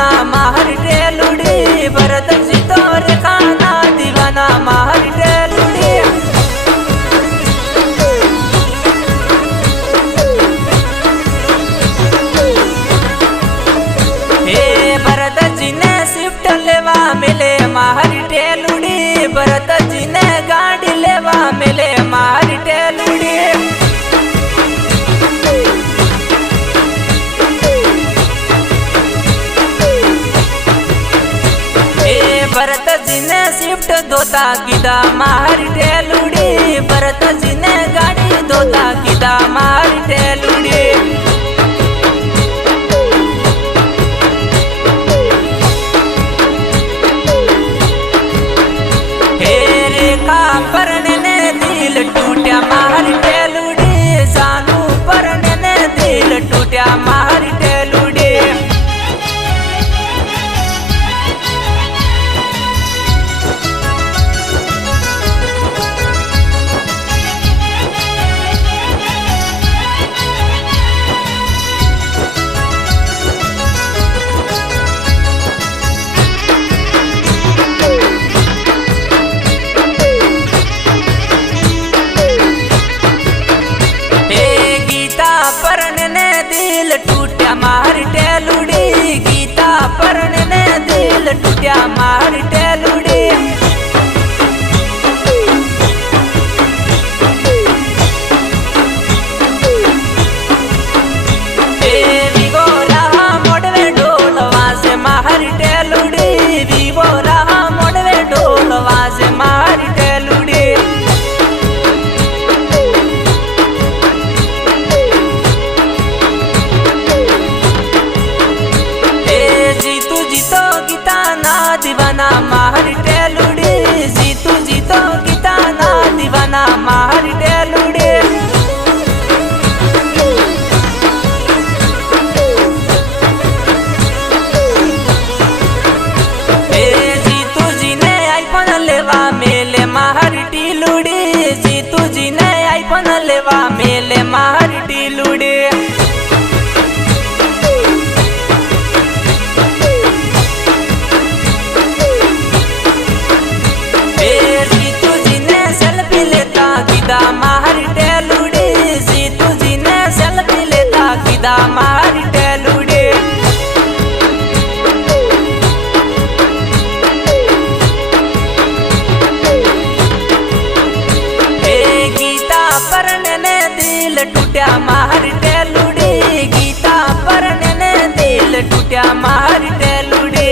दीवाना मार टेलुड़ी भरत जी तो रेखाना दीवाना मार टेलुड़ी। हे भरत जी ने शिफ्ट लेवा मिले मार टेलुड़ी भरत जी ने गाड़ी लेवा मिले मार टेलुड़ी। भरत जी ने शिफ्ट धोता कीदा मार टेलुड़ी भरत जी ने गाड़ी धोता कीदा मार टेलुड़ी। हे रेखा परने ने दिल टूटा मार टेलुड़ी जानू परने ने दिल टूटा मार टेलुड़ी। दिल टूटा मार टेलुड़ी गीता पढ़ने ने दिल टूटा मार टेलुड़ी। विवो रहा मोड़वे ढोलवा से मार टेलुड़ी विवो रहा मोड़वे ढोलवा से मार टेलुड़ी। दीवाना मार टेलुड़ी जीतू जीतो गीता ना दीवाना मार टेलुड़ी। जीतू जी ने आईफोन लेवा मेले मार टीलुड़ी जीतू जी ने आईफोन लेवा मेले मार टीलुड़ी। मार टेलुड़ी जीतू जी ने सेल्फी लेता कीदा मार टेलुड़ी। गीता पढ़ने ने दिल टूटा मार टेलुड़ी गीता पढ़ने ने दिल टूटा मार टेलुड़ी।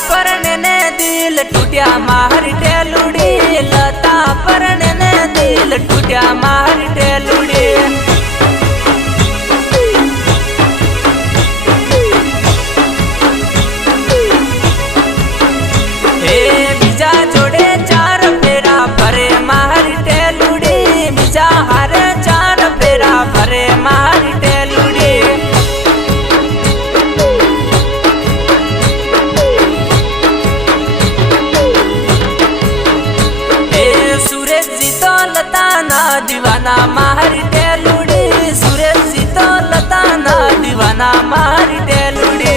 पढ़ने ने दिल टूटा मार टेलुड़ी लता पढ़ने ने दिल टूटा मार टेलुड़ी। बीजा जोड़े चार फेरा भरे मार टेलुड़ी बीजा हारे चार फेरा भरे मार टेलुड़ी। दीवाना मार टेलुड़ी सुरेश जी तो लता ना दीवाना मार टेलुड़ी।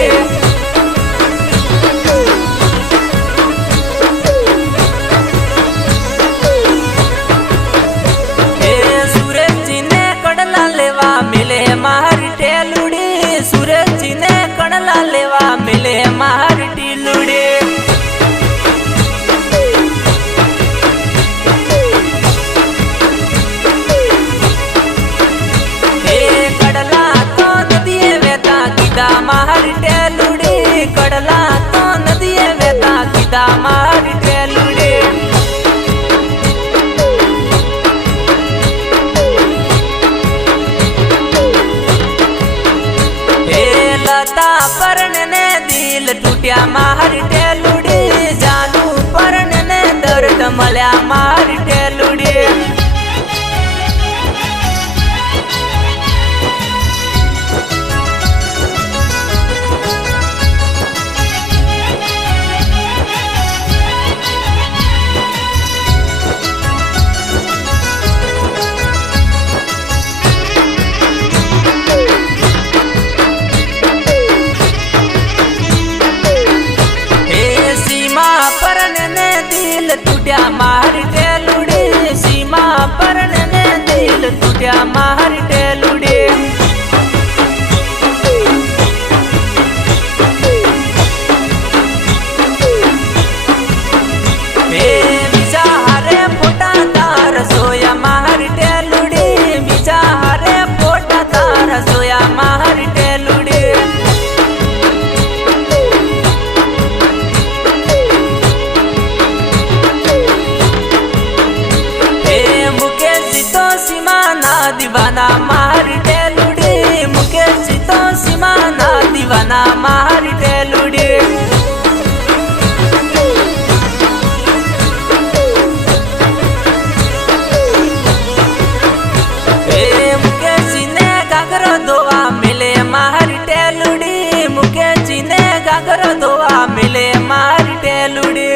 सुरेश जी ने कड़ला लेवा मिले मार टेलुड़ी सुरेश जी ने कड़ला लेवा मिले मार टीलुड़ी। मार टेलुड़ी कड़ला तो नदिये वेता कीदा मार टेलुड़ी। लता पढ़ने ने दिल टूटा मार टेलुड़ी जानू पढ़ने गागर धोवा मिले मारी टेलुड़ी।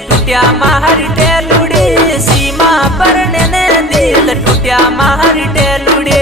टूटिया मारी टेलुड़ी सीमा पर ने दिल टूटिया मारी टेलुड़ी।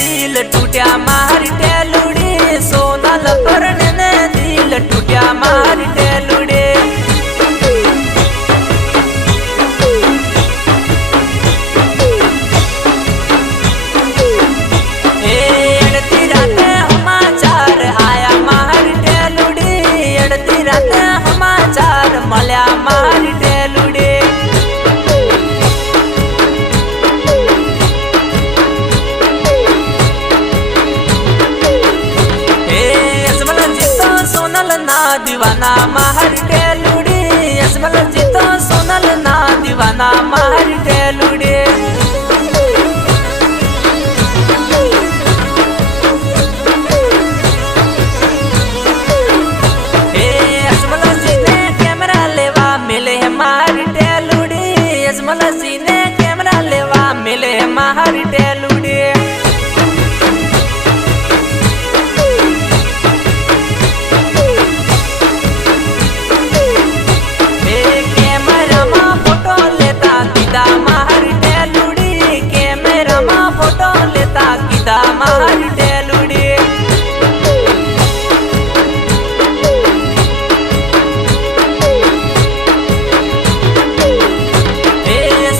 दिल टूटिया मारी टेलुड़ी सोनल पर ने दिल टूटिया मारी टेलुड़ी। एड़ती रात समाचार आया मारी टेलुड़ी एड़ती रात समाचार मल्या मारी टेलुड़ी। दीवाना मारी टेलुड़ी यसमल जीतो सोनल ना दीवाना मारी टेलुड़ी। यसमल जी ने कैमरा लेवा मिले मारी टेलुड़ी यसमल जी ने कैमरा लेवा मिले मारी टेलुड़ी। मारी टेलुड़ी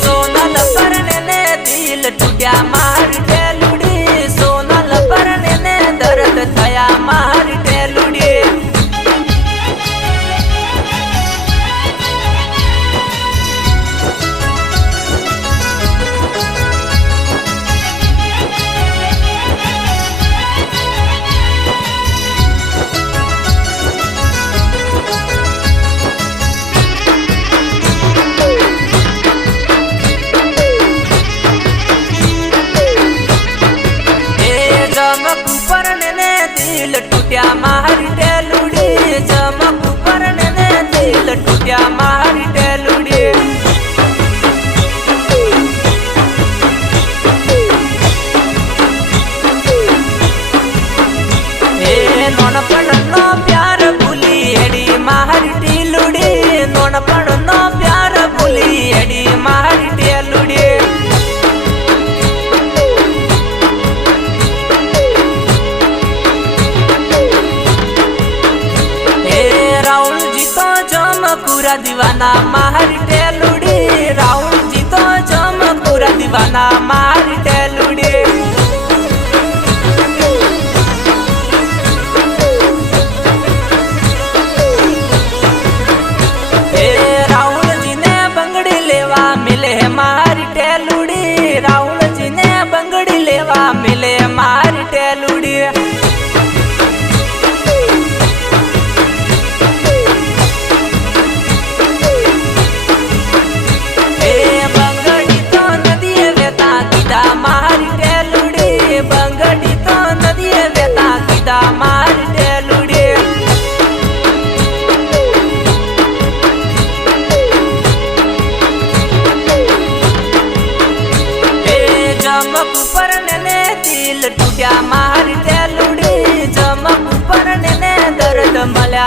सोनल पर ने दिल टूटिया मारी टेलुड़ी सोनल पर ने दर्द थया मारी टेलुड़ी। दिल टूटिया मारी टेलुड़ी चमक पर ने दिल टूटिया मारी टेलुड़ी। नोनपण नो प्यार भूली एडी मारी टेलुड़ी नोनपण नो प्यार भूली एडी मारी टेलुड़ी। पूरा दीवाना मारी टेलुड़ी राहुल जी तो जम पूरा दीवाना मारी टेलुड़ी। राहुल जी ने बंगड़ी लेवा मिले मारी टेलुड़ी राहुल जी ने बंगड़ी लेवा मिले मारी टेलुड़ी। मारी टेलुड़ी जमक पर ने दिल टूटिया मारी टेलुड़ी जमक पर ने दर्द मल्या।